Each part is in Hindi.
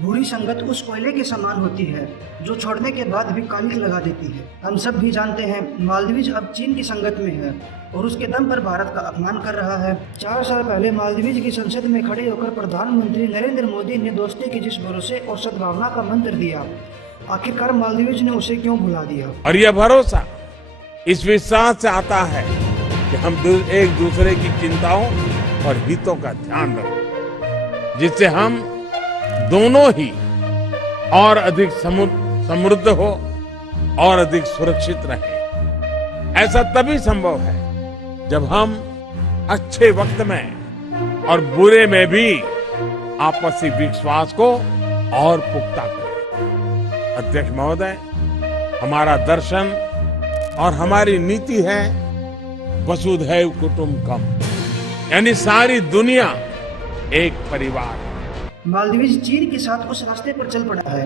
बुरी संगत उस कोयले के समान होती है जो छोड़ने के बाद भी कालिख लगा देती है। हम सब भी जानते हैं मालदीव्स अब चीन की संगत में है और उसके दम पर भारत का अपमान कर रहा है। 4 साल पहले मालदीव्स की संसद में खड़े होकर प्रधानमंत्री नरेंद्र मोदी ने दोस्ती के जिस भरोसे और सद्भावना का मंत्र दिया, आखिरकार मालदीव्स ने उसे क्यों भुला दिया? और यह भरोसा इस विश्वास से आता है कि हम एक दूसरे की चिंताओं और हितों का ध्यान रखें, जिससे हम दोनों ही और अधिक समृद्ध हो और अधिक सुरक्षित रहें। ऐसा तभी संभव है जब हम अच्छे वक्त में और बुरे में भी आपसी विश्वास को और पुख्ता करें। अध्यक्ष महोदय, हमारा दर्शन और हमारी नीति है वसुधैव कुटुंबकम, यानी सारी दुनिया एक परिवार है। मालदीव्स चीन के साथ उस रास्ते पर चल पड़ा है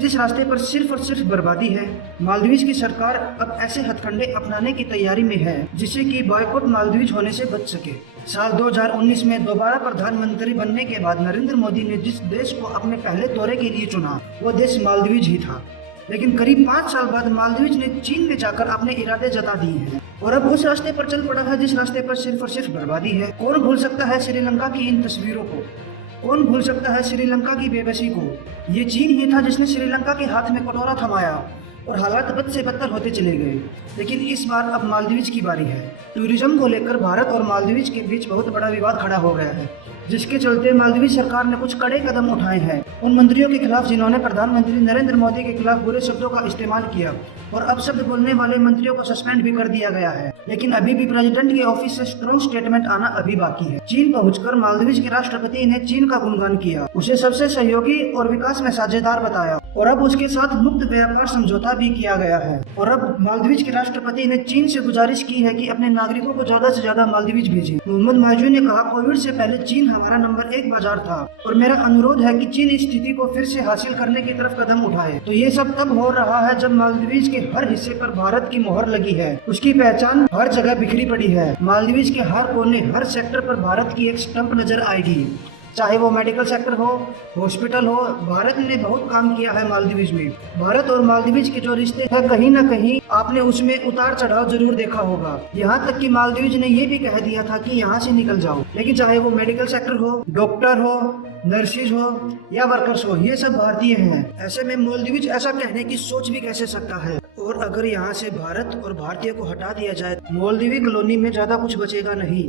जिस रास्ते पर सिर्फ और सिर्फ बर्बादी है। मालदीव्स की सरकार अब ऐसे हथकंडे अपनाने की तैयारी में है जिससे कि बॉयकॉट मालदीव्स होने से बच सके। साल 2019 में दोबारा प्रधानमंत्री बनने के बाद नरेंद्र मोदी ने जिस देश को अपने पहले दौरे के लिए चुना वो देश मालदीव्स ही था, लेकिन करीब 5 साल बाद मालदीव्स ने चीन में जाकर अपने इरादे जता दिए हैं और अब उस रास्ते पर चल पड़ा है जिस रास्ते पर सिर्फ और सिर्फ बर्बादी है। कौन भूल सकता है श्रीलंका की इन तस्वीरों को? कौन भूल सकता है श्रीलंका की बेबसी को? ये चीन ही था जिसने श्रीलंका के हाथ में कटोरा थमाया और हालात बद से बदतर होते चले गए। लेकिन इस बार अब मालदीव्स की बारी है। टूरिज्म को लेकर भारत और मालदीव्स के बीच बहुत बड़ा विवाद खड़ा हो गया है, जिसके चलते मालदीव सरकार ने कुछ कड़े कदम उठाए हैं उन मंत्रियों के खिलाफ जिन्होंने प्रधानमंत्री नरेंद्र मोदी के खिलाफ बुरे शब्दों का इस्तेमाल किया, और अपशब्द बोलने वाले मंत्रियों को सस्पेंड भी कर दिया गया है। लेकिन अभी भी प्रेसिडेंट के ऑफिस से स्ट्रॉन्ग स्टेटमेंट आना अभी बाकी है। चीन पहुंचकर मालदीव के राष्ट्रपति ने चीन का गुणगान किया, उसे सबसे सहयोगी और विकास में साझेदार बताया और अब उसके साथ मुक्त व्यापार समझौता भी किया गया है। और अब मालदीव के राष्ट्रपति ने चीन से गुजारिश की है कि अपने नागरिकों को ज्यादा से ज्यादा मालदीव भेजें। मोहम्मद माजू ने कहा, कोविड से पहले चीन हमारा नंबर 1 बाजार था और मेरा अनुरोध है कि चीन इस स्थिति को फिर से हासिल करने की तरफ कदम उठाए। तो ये सब तब हो रहा है जब मालदीव के हर हिस्से पर भारत की मोहर लगी है। उसकी पहचान हर जगह बिखरी पड़ी है। मालदीव के हर कोने, हर सेक्टर पर भारत की एक स्टंप नजर आएगी, चाहे वो मेडिकल सेक्टर हो, हॉस्पिटल हो। भारत ने बहुत काम किया है मालदीव्स में। भारत और मालदीव्स के जो रिश्ते हैं, कहीं न कहीं आपने उसमें उतार चढ़ाव जरूर देखा होगा। यहाँ तक कि मालदीव्स ने ये भी कह दिया था कि यहाँ से निकल जाओ। लेकिन चाहे वो मेडिकल सेक्टर हो, डॉक्टर हो, नर्सिस हो या वर्कर्स हो, ये सब भारतीय हैं। ऐसे में मालदीव्स ऐसा कहने की सोच भी कैसे सकता है? और अगर यहाँ से भारत और भारतीय को हटा दिया जाए, मालदीवी कॉलोनी में ज्यादा कुछ बचेगा नहीं।